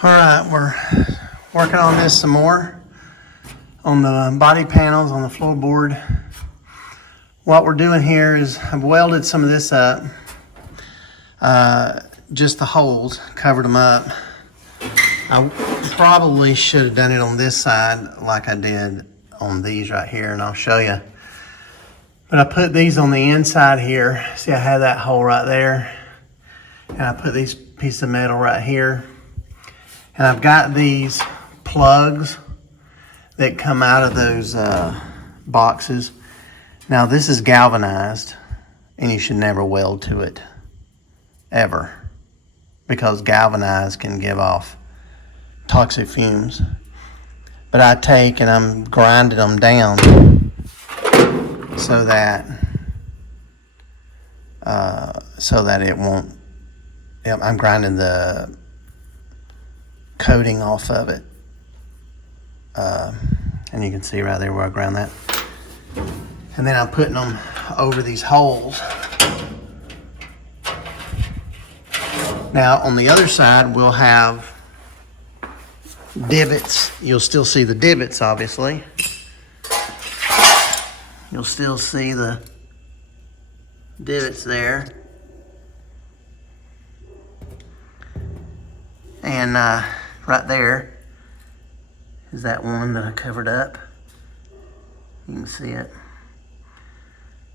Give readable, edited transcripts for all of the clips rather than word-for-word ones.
All right, we're working on this some more on the body panels on the floorboard. What we're doing here is I've welded some of this up, just the holes, covered them up. I probably should have done it on this side like I did on these right here, and I'll show you. But I put these on the inside here. See, I have that hole right there, and I put these pieces of metal right here. And I've got these plugs that come out of those boxes. Now this is galvanized, and you should never weld to it, ever, because galvanized can give off toxic fumes. But I take and I'm grinding them down so that it won't. I'm grinding the coating off of it, and you can see right there where I ground that. And then I'm putting them over these holes. Now on the other side we'll have divots. You'll still see the divots, obviously. You'll still see the divots there. And right there is that one that I covered up. You can see it.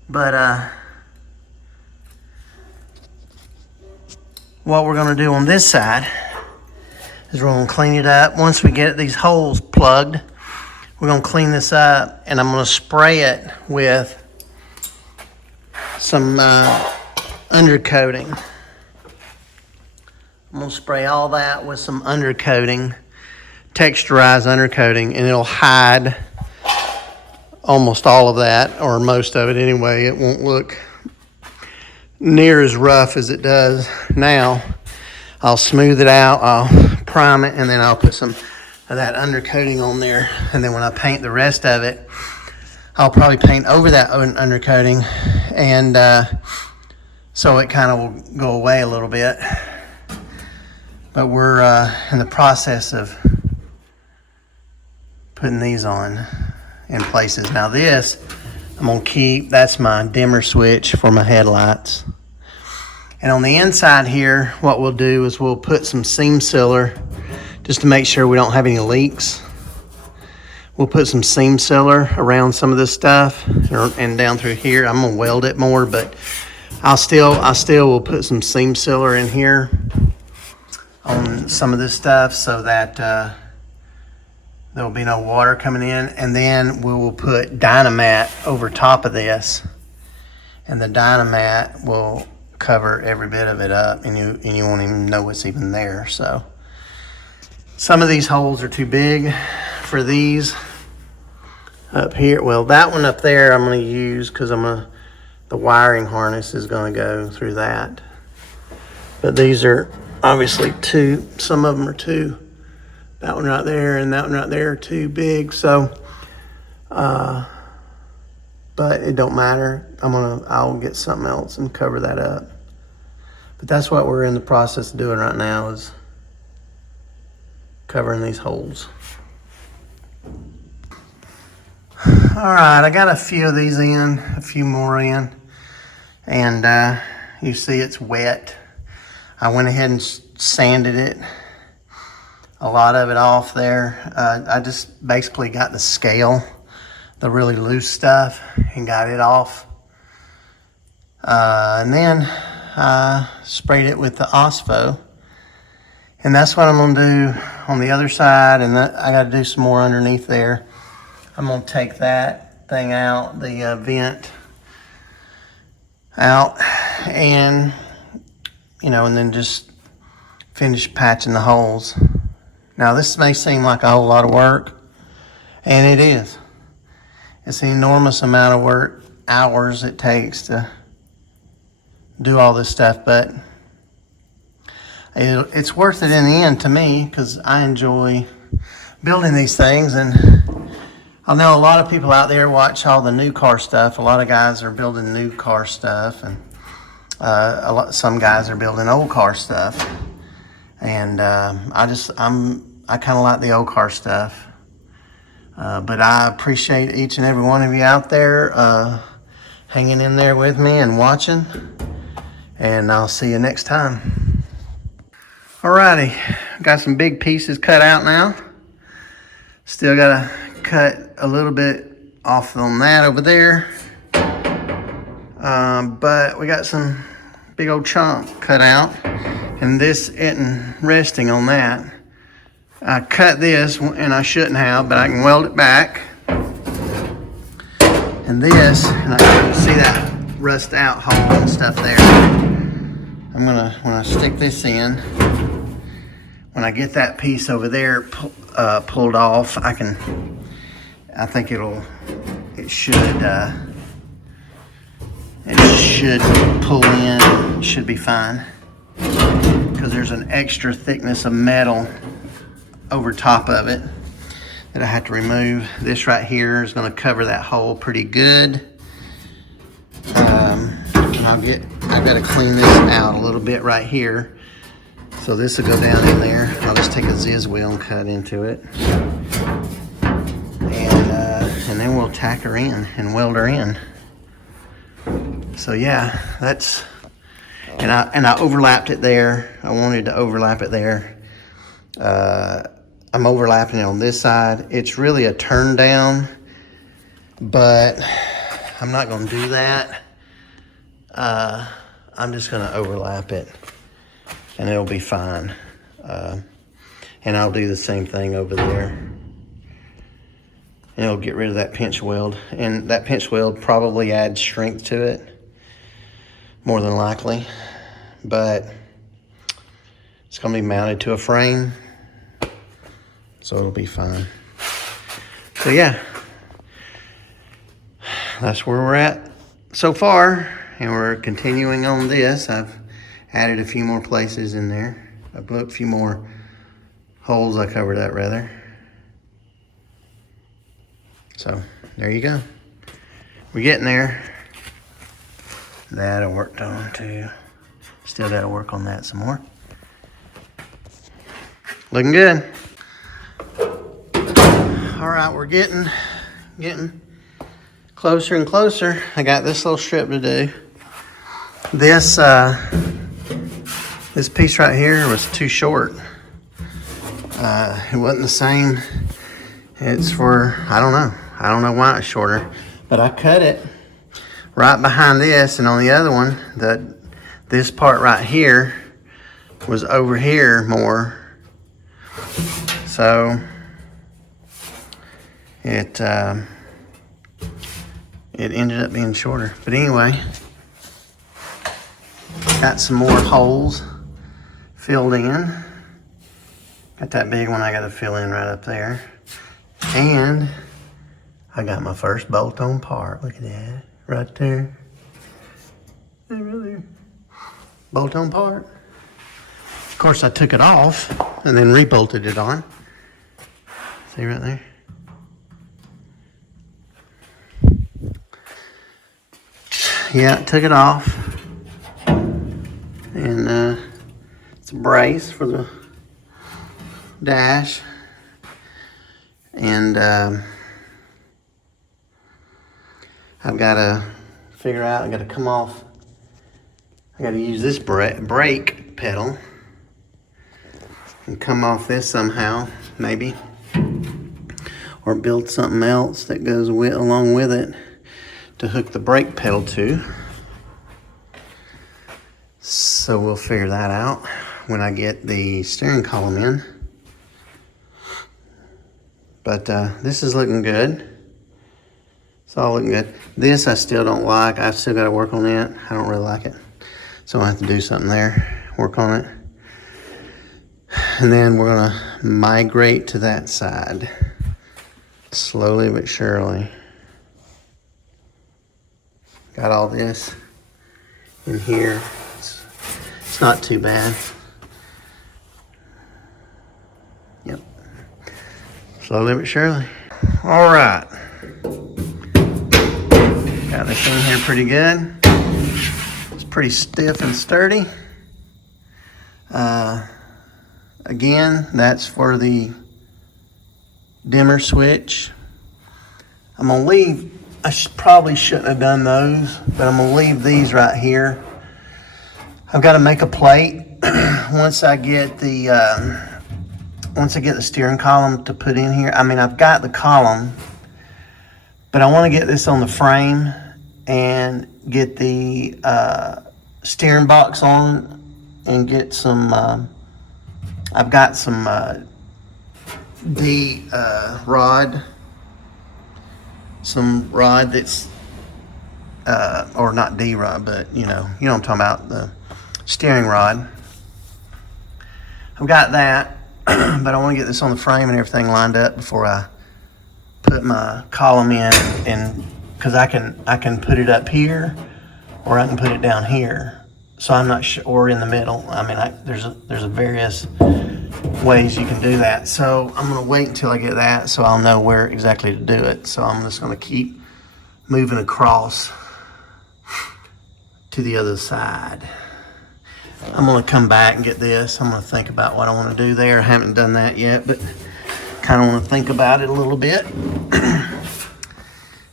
But what we're going to do on this side is we're going to clean it up. Once we get these holes plugged, we're going to clean this up, and I'm going to spray it with some undercoating. I'm going to spray all that with some undercoating, texturized undercoating, and it'll hide almost all of that, or most of it anyway. It won't look near as rough as it does now. I'll smooth it out, I'll prime it, and then I'll put some of that undercoating on there. And then when I paint the rest of it, I'll probably paint over that undercoating, and so it kind of will go away a little bit. But we're in the process of putting these on in places. Now this, I'm gonna keep, that's my dimmer switch for my headlights. And on the inside here, what we'll do is we'll put some seam sealer just to make sure we don't have any leaks. We'll put some seam sealer around some of this stuff and down through here. I'm gonna weld it more, but I still will put some seam sealer in here on some of this stuff so that there will be no water coming in. And then we will put Dynamat over top of this, and the Dynamat will cover every bit of it up, and you won't even know what's even there. So some of these holes are too big for these up here. Well, that one up there I'm going to use because the wiring harness is going to go through that. But these are obviously two, some of them are too, that one right there and that one right there are too big. So, but it don't matter. I'll get something else and cover that up. But that's what we're in the process of doing right now, is covering these holes. All right, I got a few of these in, a few more in, and you see it's wet. I went ahead and sanded it, a lot of it off there. I just basically got the scale, the really loose stuff, and got it off. And then I sprayed it with the Ospo. And that's what I'm gonna do on the other side, and I gotta do some more underneath there. I'm gonna take that thing out, the vent out, and and then just finish patching the holes. Now this may seem like a whole lot of work, and it is. It's an enormous amount of work, hours it takes to do all this stuff, but it's worth it in the end to me, because I enjoy building these things. And I know a lot of people out there watch all the new car stuff. A lot of guys are building new car stuff, and some guys are building old car stuff. And I kind of like the old car stuff. But I appreciate each and every one of you out there hanging in there with me and watching. And I'll see you next time. Alrighty, got some big pieces cut out now. Still gotta cut a little bit off on that over there. But we got some big old chunk cut out. And this isn't resting on that. I cut this, and I shouldn't have, but I can weld it back. And this, and I can see that rust out hole and stuff there. I'm gonna, when I stick this in, when I get that piece over there pulled off, I think it should pull in, should be fine. Because there's an extra thickness of metal over top of it that I have to remove. This right here is going to cover that hole pretty good. I've got to clean this out a little bit right here. So this will go down in there. I'll just take a Ziz wheel and cut into it. And then we'll tack her in and weld her in. So yeah, that's, and I overlapped it there. I wanted to overlap it there. I'm overlapping it on this side. It's really a turn down, but I'm not gonna do that. I'm just gonna overlap it and it'll be fine. And I'll do the same thing over there. And it'll get rid of that pinch weld. And that pinch weld probably adds strength to it, more than likely. But it's gonna be mounted to a frame, so it'll be fine. So yeah, that's where we're at so far. And we're continuing on this. I've added a few more places in there. I blew up a few more holes. I covered that rather. So there you go. We're getting there. That'll work on too. Still gotta work on that some more. Looking good. All right, we're getting closer and closer. I got this little strip to do. This piece right here was too short. It wasn't the same. It's for, I don't know why it's shorter, but I cut it right behind this, and on the other one, this part right here was over here more. So it ended up being shorter. But anyway, got some more holes filled in. Got that big one I got to fill in right up there. And I got my first bolt-on part. Look at that, right there. Right there. Bolt-on part. Of course, I took it off and then rebolted it on. See right there? Yeah, took it off. And it's a brace for the dash. And I've got to figure out, I've got to come off. I got to use this brake pedal and come off this somehow, maybe. Or build something else that goes along with it to hook the brake pedal to. So we'll figure that out when I get the steering column in. But this is looking good. It's all looking good. This I still don't like. I've still got to work on it. I don't really like it. So I have to do something there, work on it. And then we're gonna migrate to that side. Slowly but surely. Got all this in here. It's not too bad. Yep. Slowly but surely. All right. Got this in here pretty good. It's pretty stiff and sturdy. again, that's for the dimmer switch. I'm gonna leave, probably shouldn't have done those, but I'm gonna leave these right here. I've got to make a plate once I get the steering column to put in here. I mean, I've got the column, but I want to get this on the frame and get the steering box on and get some, I've got some rod that's, or not D rod, but you know what I'm talking about, the steering rod. I've got that, but I want to get this on the frame and everything lined up before I put my column in, and because I can put it up here or I can put it down here. So I'm not sure, or in the middle. I mean, there's a various ways you can do that. So I'm gonna wait until I get that so I'll know where exactly to do it. So I'm just gonna keep moving across to the other side. I'm gonna come back and get this. I'm gonna think about what I wanna do there. I haven't done that yet, but kind of wanna think about it a little bit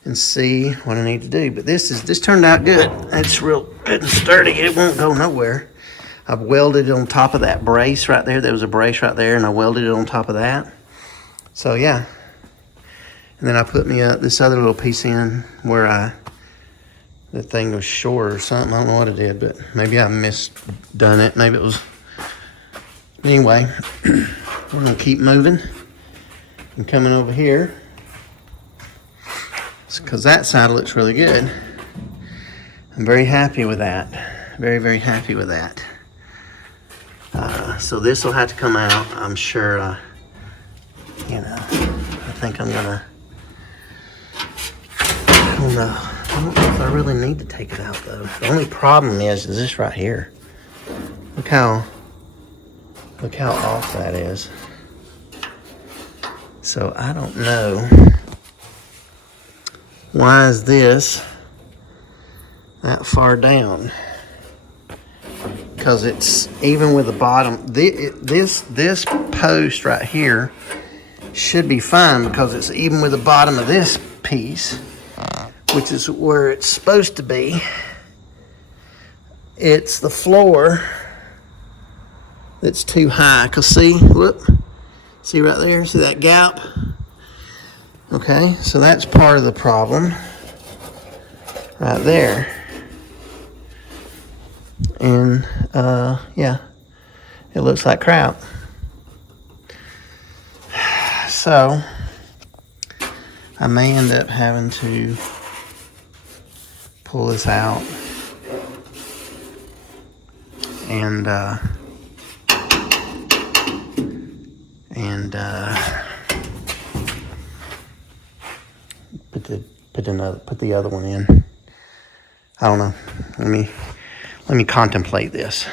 and see what I need to do. But this turned out good. It's real good and sturdy. It won't go nowhere. I've welded it on top of that brace right there. There was a brace right there, and I welded it on top of that. So yeah. And then I put me this other little piece in where the thing was short or something. I don't know what it did, but maybe I misdone it. Maybe it was. Anyway, we're gonna keep moving and coming over here, because that side looks really good. I'm very happy with that. Very, very happy with that. So this will have to come out, I'm sure. I think I'm gonna, I don't know if I really need to take it out though. The only problem is this right here. Look how off that is. So I don't know, why is this that far down? Because it's even with the bottom. This post right here should be fine because it's even with the bottom of this piece, which is where it's supposed to be. It's the floor that's too high. Cause see right there, see that gap? Okay, so that's part of the problem right there. And yeah, it looks like crap. So I may end up having to pull this out and put the other one in. I don't know. Let me contemplate this.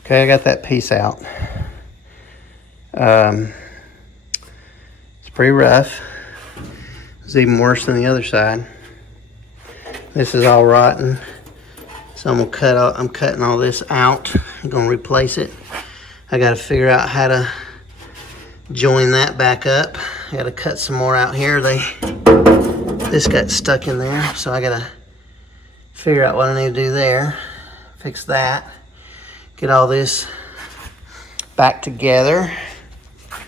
Okay, I got that piece out. It's pretty rough. It's even worse than the other side. This is all rotten. So I'm cutting all this out. I'm gonna replace it. I gotta figure out how to join that back up. I gotta cut some more out here. This got stuck in there, so I gotta figure out what I need to do there. Fix that. Get all this back together.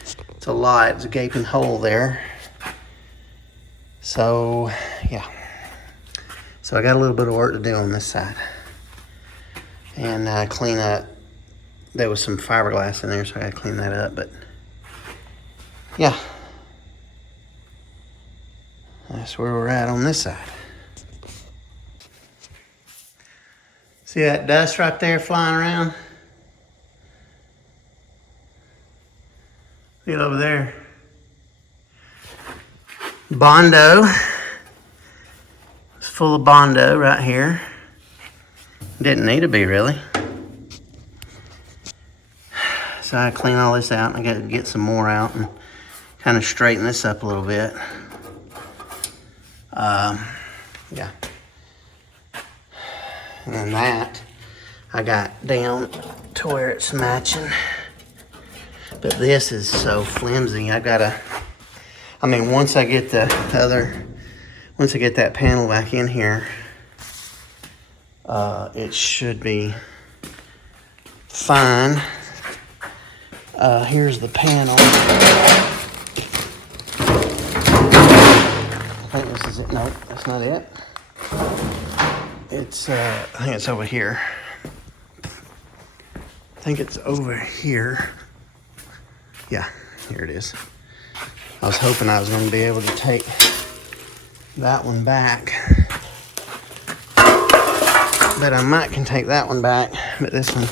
It's a lot. It's a gaping hole there. So yeah. So I got a little bit of work to do on this side. And clean up. There was some fiberglass in there, so I gotta clean that up. But yeah. That's where we're at on this side. See that dust right there flying around? See it over there? Bondo. It's full of Bondo right here. Didn't need to be, really. So I clean all this out, and I got to get some more out and kind of straighten this up a little bit. Yeah. And then that, I got down to where it's matching. But this is so flimsy. Once I get once I get that panel back in here, it should be fine. Here's the panel. I think this is it. Nope, that's not it. It's, I think it's over here. I think it's over here. Yeah, here it is. I was hoping I was going to be able to take that one back. But I might can take that one back, but this one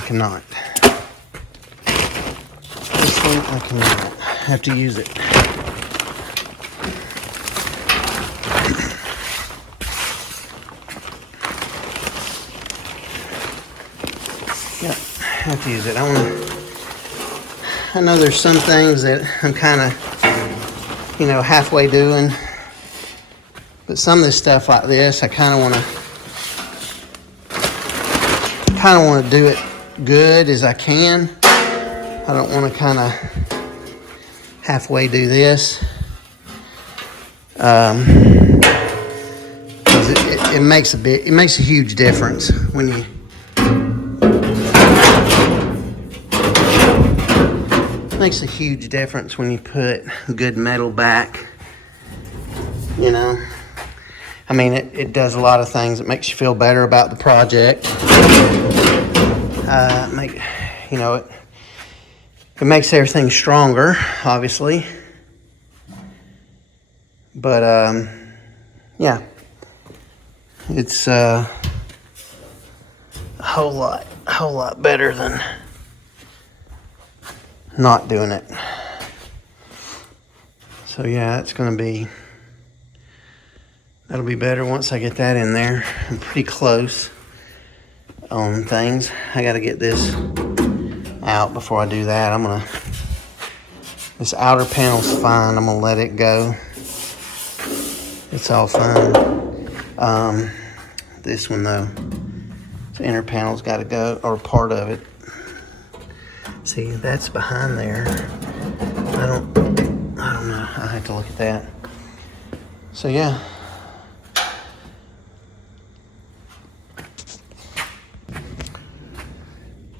I cannot. This one I cannot. I have to use it. Yeah, I have to use it. I know there's some things that I'm kind of, halfway doing. But some of this stuff like this, I kind of want to do it good as I can. I don't want to kind of halfway do this. Because it makes a huge difference when you makes a huge difference when you put good metal back. It does a lot of things. It makes you feel better about the project. It makes everything stronger, obviously. But yeah, it's a whole lot better than not doing it. So yeah, that'll be better once I get that in there. I'm pretty close on things. I gotta get this out before I do that. This outer panel's fine. I'm gonna let it go. It's all fine. This one though, the inner panel's gotta go, or part of it. See, that's behind there. I don't know. I have to look at that. So yeah.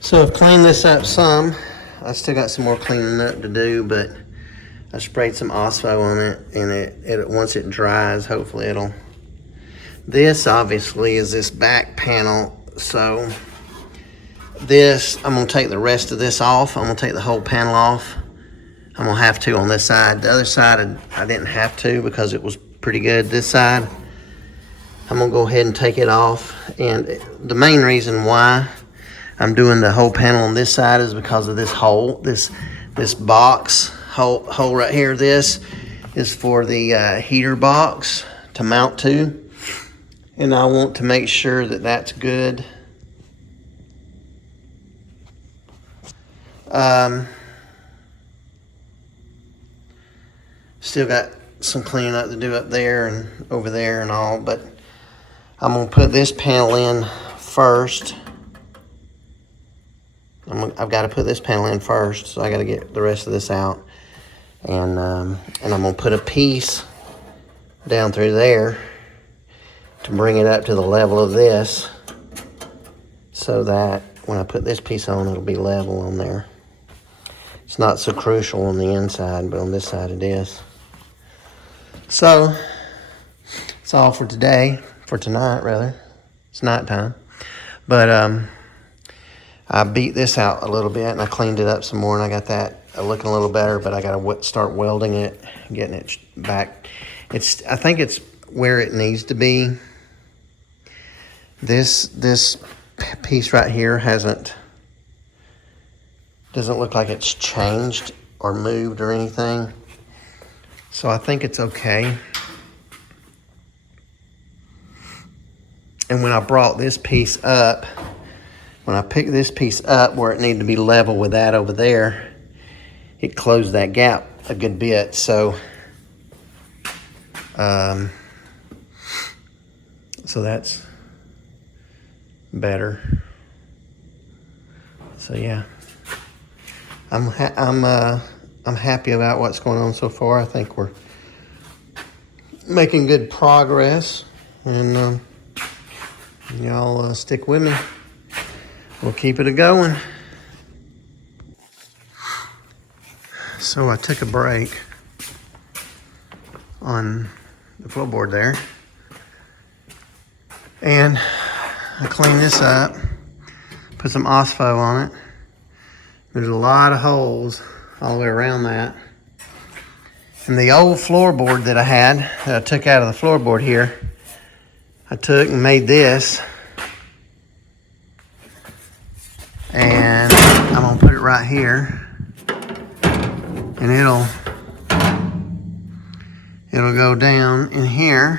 So I've cleaned this up some. I still got some more cleaning up to do, but I sprayed some Ospo on it, and it once it dries, hopefully it'll. This obviously is this back panel, so this, I'm gonna take the rest of this off. I'm gonna take the whole panel off. I'm gonna have to on this side. The other side, I didn't have to because it was pretty good. This side, I'm gonna go ahead and take it off. And the main reason why I'm doing the whole panel on this side is because of this hole, this box hole right here. This is for the heater box to mount to. And I want to make sure that that's good. Still got some cleaning up to do up there and over there and all, but I'm gonna put this panel in first. I've got to put this panel in first, so I got to get the rest of this out, and I'm gonna put a piece down through there to bring it up to the level of this, so that when I put this piece on, it'll be level on there. It's not so crucial on the inside, but on this side it is. So that's all for today, for tonight rather. It's nighttime, but I beat this out a little bit and I cleaned it up some more, and I got that looking a little better, but I got to start welding it, getting it back. I think it's where it needs to be. This piece right here doesn't look like it's changed or moved or anything. So I think it's okay. And when I brought this piece up, when I picked this piece up where it needed to be level with that over there, it closed that gap a good bit. So, so better. So yeah, I'm happy about what's going on so far. I think we're making good progress, and y'all stick with me. We'll keep it a going. So I took a break on the floorboard there, and I cleaned this up, put some OSPO on it. There's a lot of holes all the way around that. And the old floorboard that I had, that I took out of the floorboard here, I took and made this. And I'm gonna put it right here. And it'll go down in here,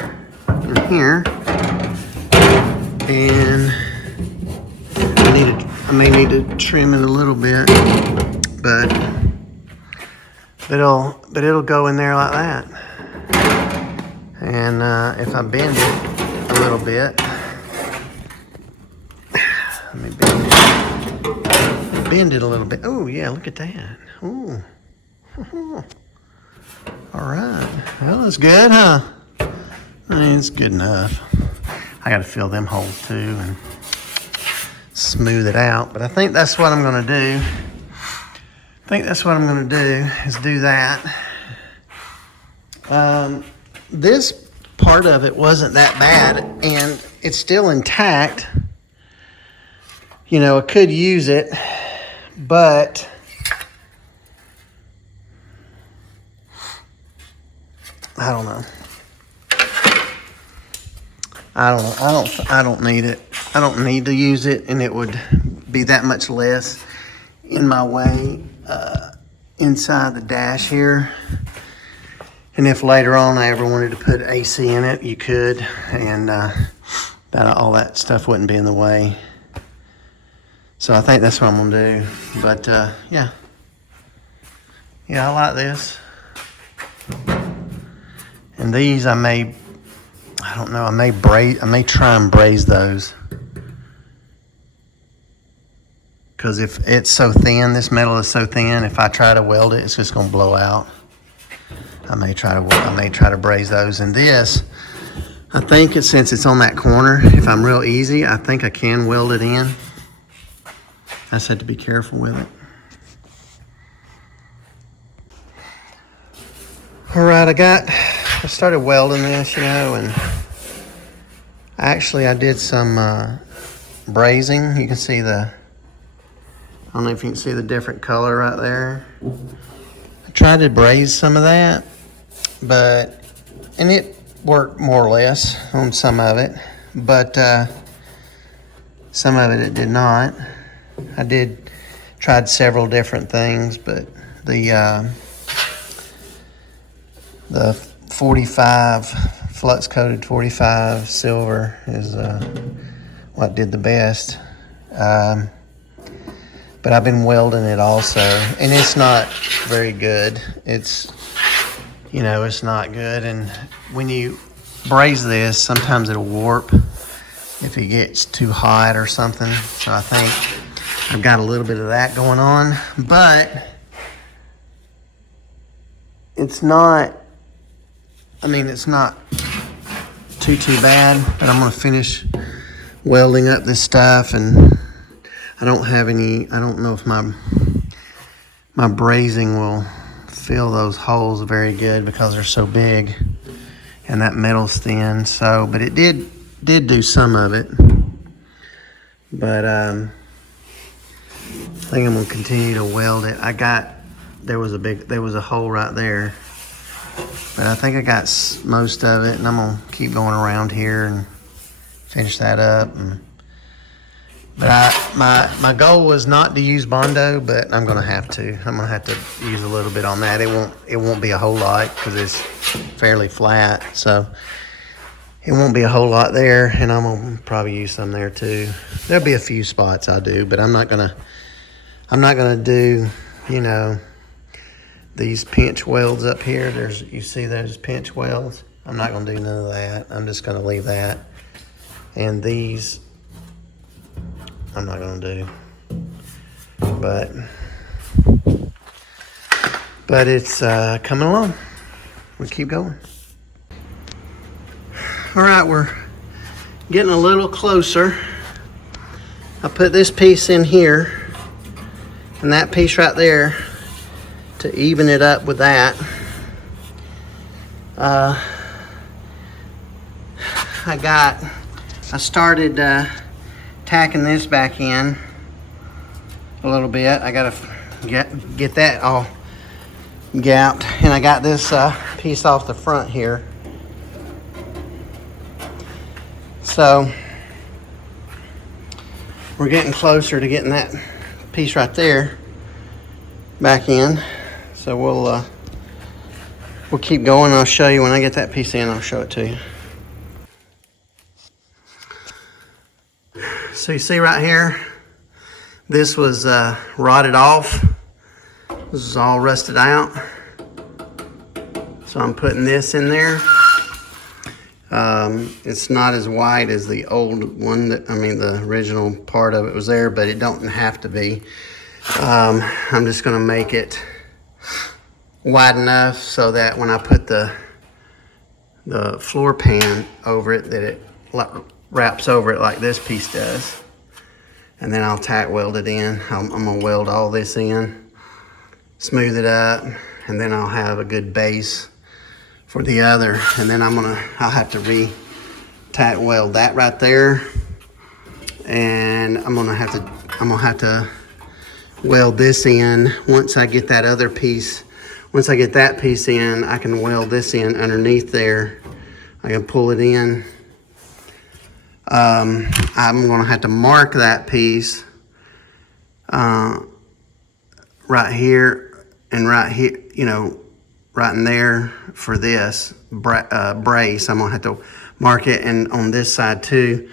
and I may need to trim it a little bit, but it'll go in there like that. And if I bend it a little bit, let me bend it a little bit. Oh yeah, look at that. Ooh. All right. Well, that's good, huh? I mean, it's good enough. I got to fill them holes too and smooth it out. But I think that's what I'm going to do. Is do that. This part of it wasn't that bad, and it's still intact. You know, I could use it, but I don't know. I don't need it. I don't need to use it, and it would be that much less in my way inside the dash here. And if later on I ever wanted to put AC in it, you could, and all that stuff wouldn't be in the way. So I think that's what I'm gonna do. But yeah, I like this. And these I may try and braise those. Because if it's so thin, this metal is so thin, if I try to weld it, it's just gonna blow out. I may try to braise those. And this, I think since it's on that corner, if I'm real easy, I think I can weld it in. I just have to be careful with it. All right, I started welding this, and I did some brazing. You can see I don't know if you can see the different color right there. I tried to braze some of that, and it worked more or less on some of it, but some of it did not. I tried several different things, but the 45 flux coated 45 silver is what did the best. But I've been welding it also, and it's not very good. It's not good. And when you braze this, sometimes it'll warp if it gets too hot or something. So I think I've got a little bit of that going on, but it's not too bad. But I'm gonna finish welding up this stuff, and I don't know if my brazing will fill those holes very good because they're so big and that metal's thin. So, but it did do some of it. But I think I'm gonna continue to weld it. There was a hole right there, but I think I got most of it, and I'm gonna keep going around here and finish that up. But my goal was not to use Bondo, but I'm gonna have to. I'm gonna have to use a little bit on that. It won't be a whole lot because it's fairly flat, so it won't be a whole lot there. And I'm gonna probably use some there too. There'll be a few spots I do, but I'm not gonna do these pinch welds up here. You see those pinch welds? I'm not gonna do none of that. I'm just gonna leave that. And these I'm not gonna do. But it's coming along. We keep going. All right, we're getting a little closer. I put this piece in here and that piece right there to even it up with that. I started tacking this back in a little bit. I gotta get that all gapped, and I got this piece off the front here. So we're getting closer to getting that piece right there back in. So we'll keep going. I'll show you when I get that piece in. I'll show it to you. So you see right here, this was rotted off. This is all rusted out. So I'm putting this in there. It's not as wide as the old one, the original part of it was there, but it don't have to be. I'm just gonna make it wide enough so that when I put the floor pan over it, that it wraps over it like this piece does. And then I'll tack weld it in. I'm gonna weld all this in, smooth it up, and then I'll have a good base for the other. And then I'll have to tack weld that right there. And I'm gonna have to weld this in. Once I get that other piece, once I get that piece in, I can weld this in underneath there. I can pull it in. I'm gonna have to mark that piece right here and right here, right in there for this brace. I'm gonna have to mark it, and on this side too,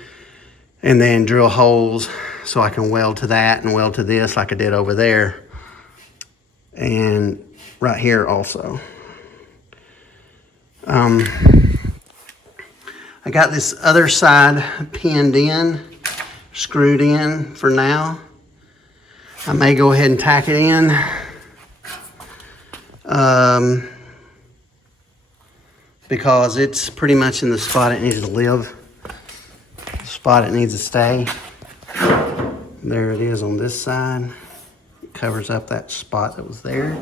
and then drill holes so I can weld to that and weld to this like I did over there, and right here also. I got this other side pinned in, screwed in for now. I may go ahead and tack it in. Because it's pretty much in the spot it needs to live, the spot it needs to stay. There it is on this side. It covers up that spot that was there.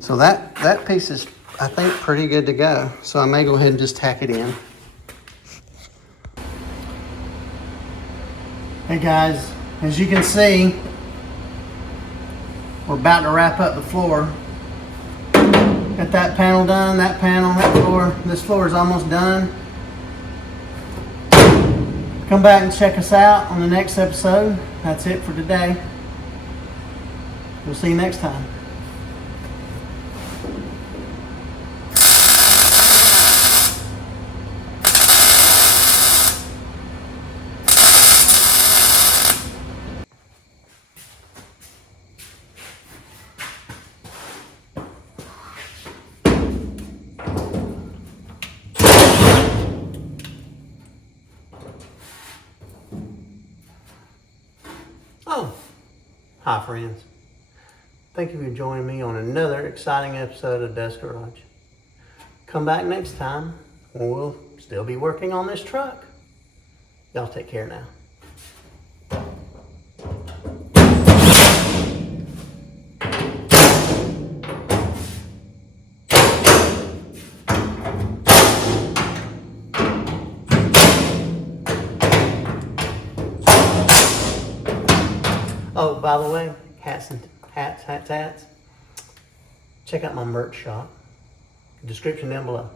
So that piece is, I think, pretty good to go. So I may go ahead and just tack it in. Hey guys, as you can see, we're about to wrap up the floor. Got that panel done, that panel, that floor. This floor is almost done. Come back and check us out on the next episode. That's it for today. We'll see you next time. Oh, hi friends. Thank you for joining me on another exciting episode of Dufs Garage. Come back next time when we'll still be working on this truck. Y'all take care now. Oh, by the way, hats. Check out my merch shop. Description down below.